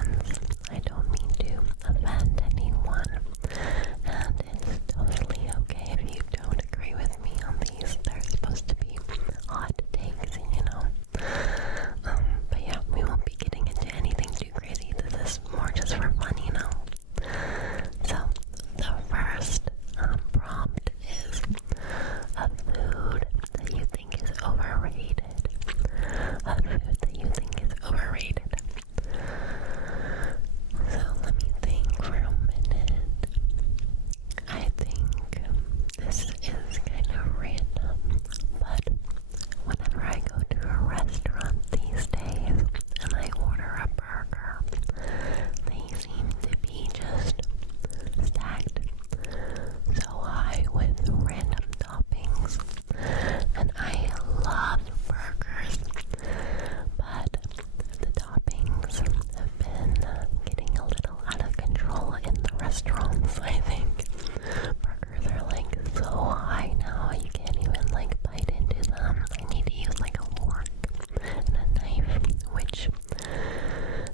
opinions. I don't mean to offend anyone, and it's totally okay if you don't agree with me on these. They're supposed to be hot takes, you know. But yeah, we won't be getting into anything too crazy. This is more just for fun, you know. So the first prompt is a food that you think is overrated. A food that you think is overrated. So let me think for a minute. I think this is kind of random, but whenever I go to a restaurant these days and I order a burger, they seem to be just stacked so high with random toppings. And I love burgers, but the toppings have been getting a little out of control in the restaurants, I think. Burgers are like so high now, you can't even like bite into them. I need to use like a fork and a knife, which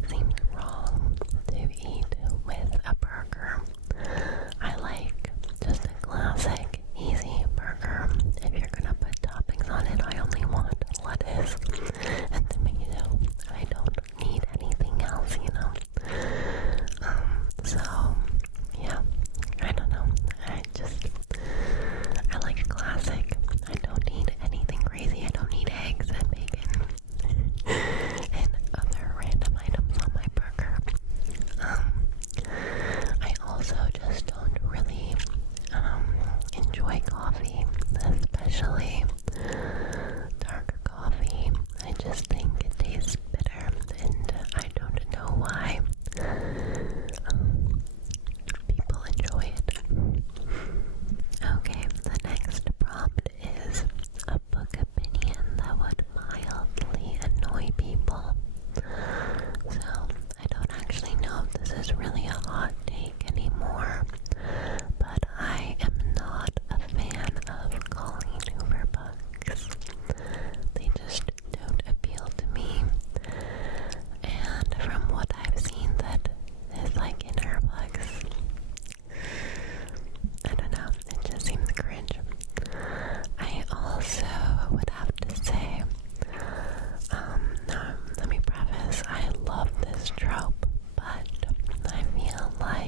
seems wrong to eat with a burger. I like just a classic, easy burger. If you're gonna put toppings on it, I only want lettuce and tomato. I don't need anything else, you know. So yeah, I don't know. I like a classic. I don't need anything crazy. I don't need eggs and bacon and other random items on my burger. I also just don't really enjoy coffee, especially dark coffee. I just think it tastes bitter, and I don't know why people enjoy it. Okay, the next prompt is a book opinion that would mildly annoy people. So, I don't actually know if this is really a hot take anymore, but I am not a fan of Colleen Hoover books. They just don't appeal to me. And from what I've seen that is like in her books, I don't know, it just seems cringe. I also would have to say, let me preface, I love this trope, but I feel like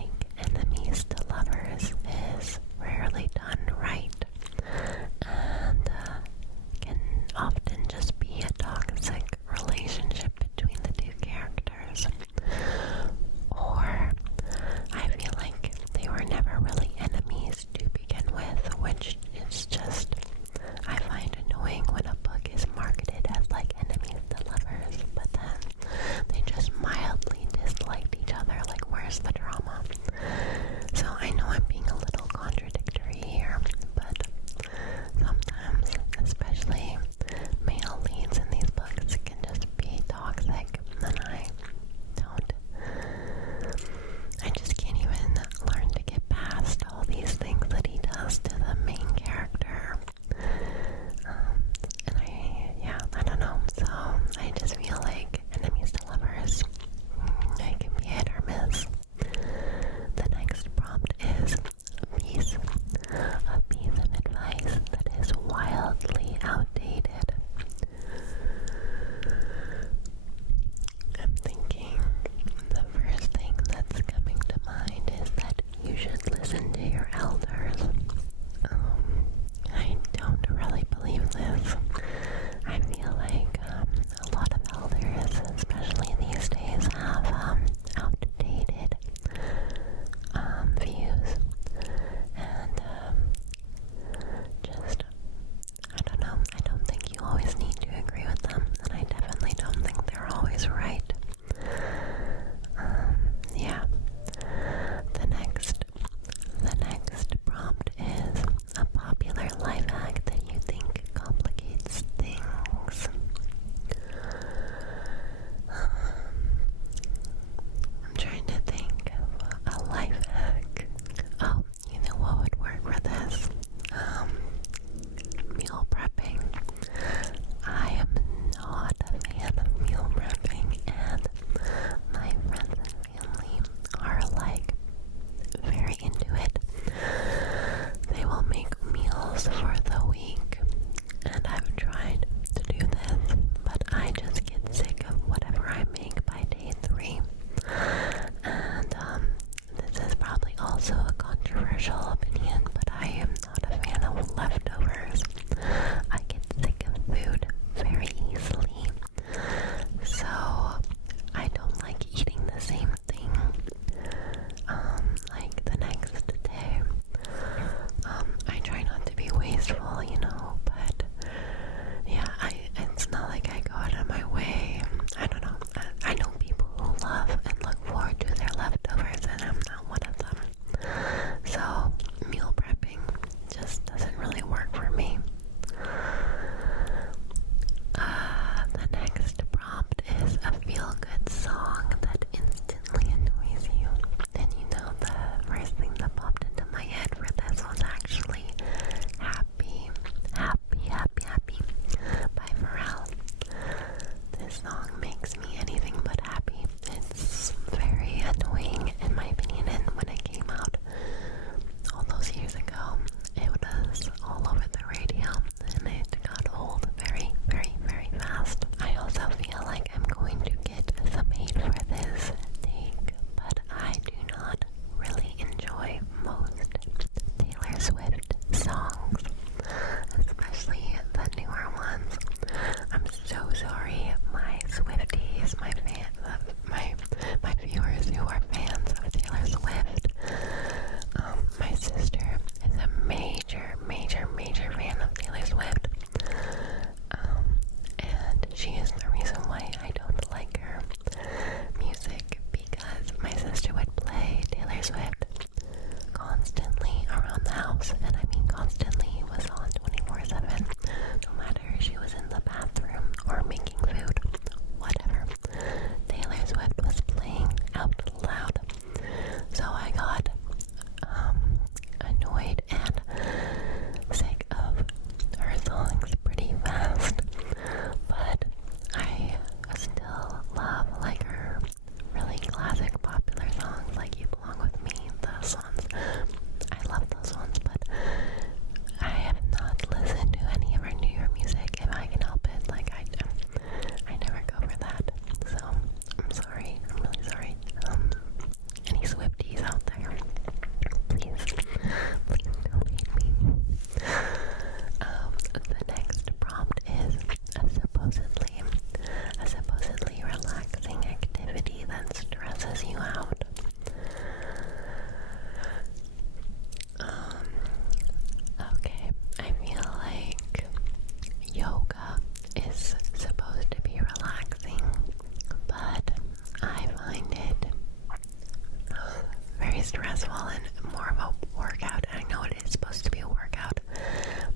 stressful and more of a workout. I know it is supposed to be a workout,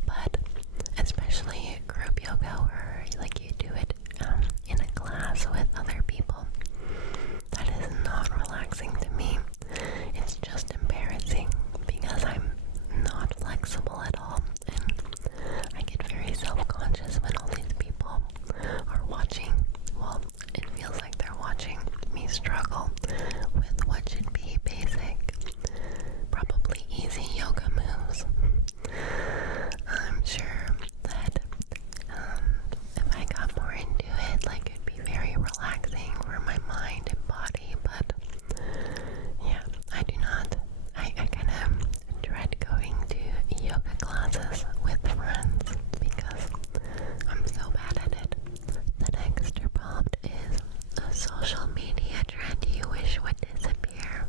but especially group yoga where like you do it in a class with other people, that is not relaxing to me. It's just embarrassing because I'm not flexible at all, and I get very self-conscious when all these people are watching. Well, it feels like they're watching me struggle with what should be basic, probably easy yoga moves. I'm sure that if I got more into it, like it'd be very relaxing for my mind and body, but yeah, I do not. I kind of dread going to yoga classes with friends because I'm so bad at it. The next prompt is a social media trend you wish would disappear.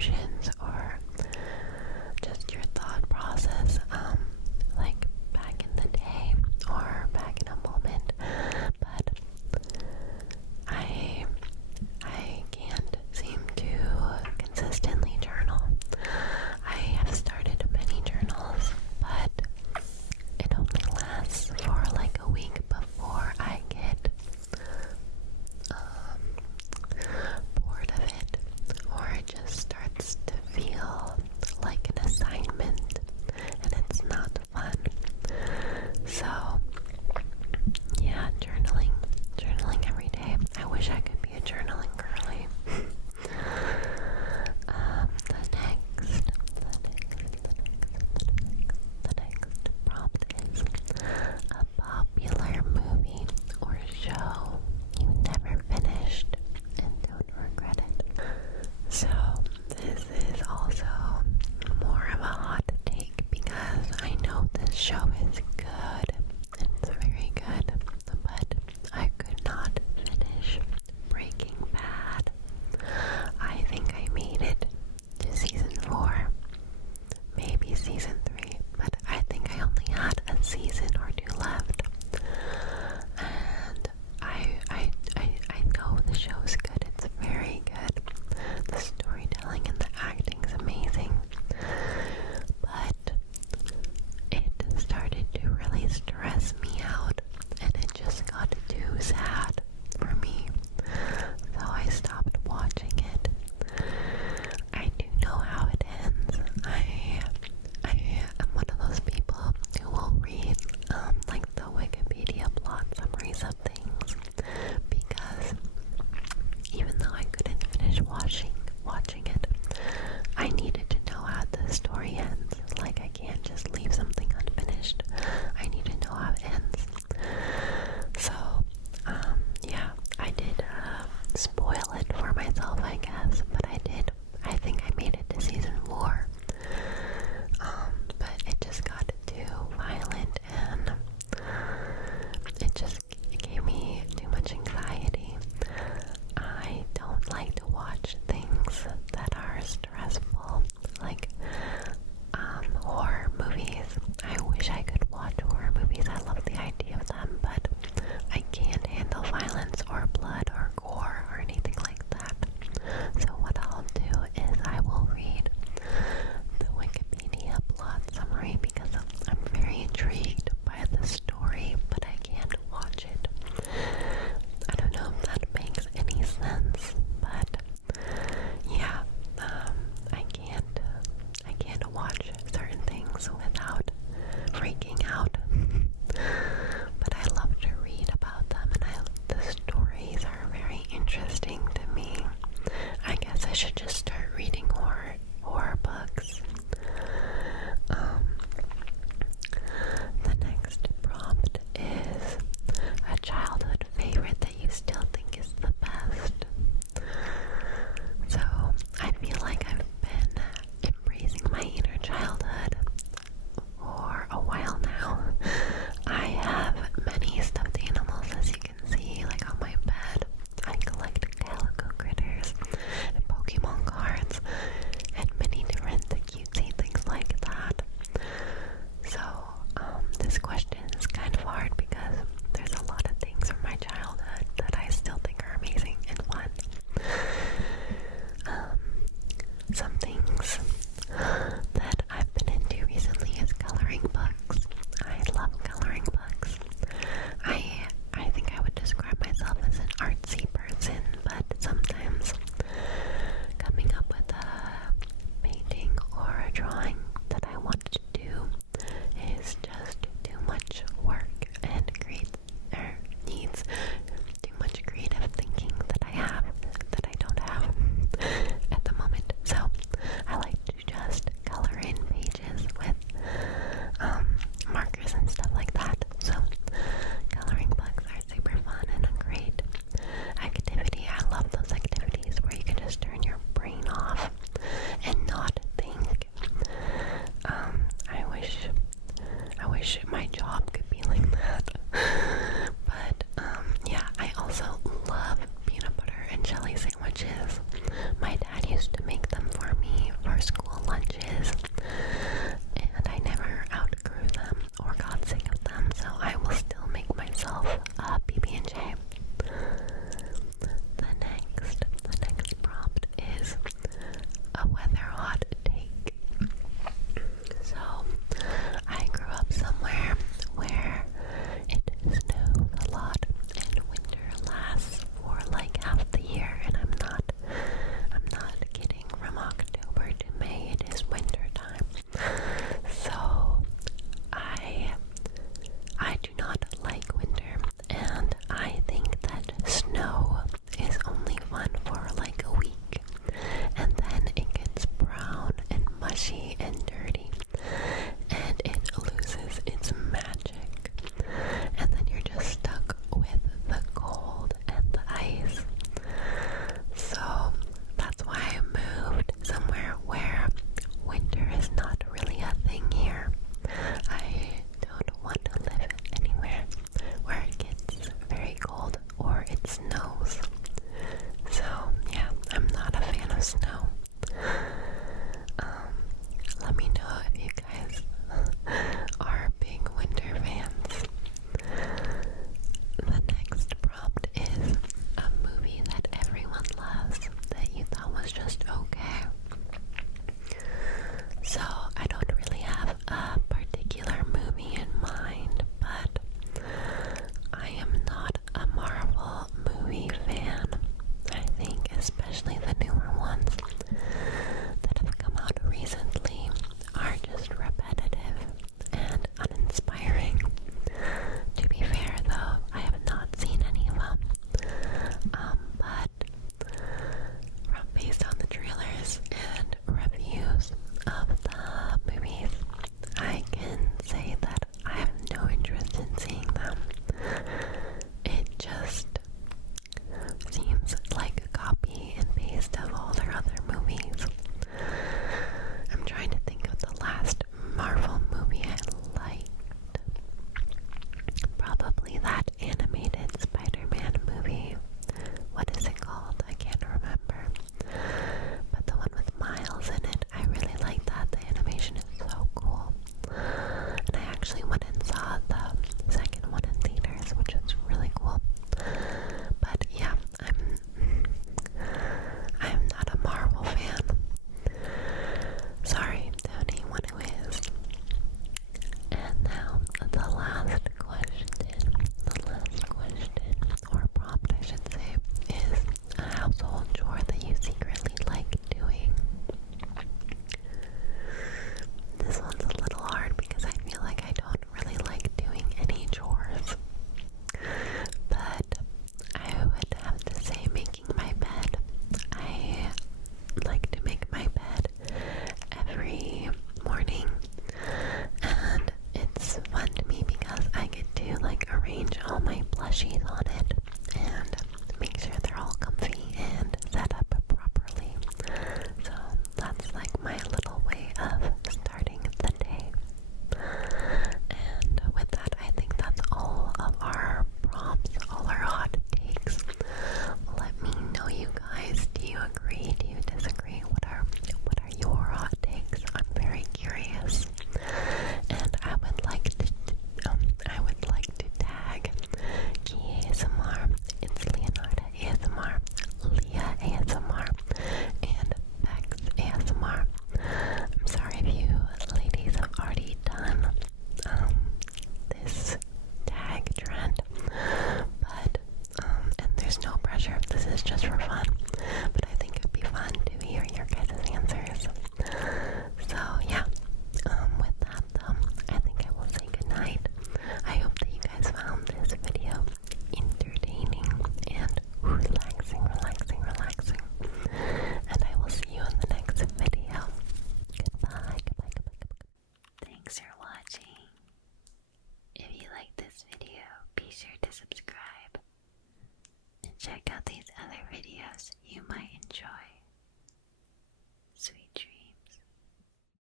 emotions or just your thought process, like back in the day or back in a moment. But I can't seem to consistently journal. I have started many journals, but it only lasts for like a week before I get bored of it, or it just starts to feel like an assignment and it's not fun. So yeah, journaling every day. I wish I could be a journaling girly. The next prompt is a popular movie or show you never finished and don't regret it. So this is also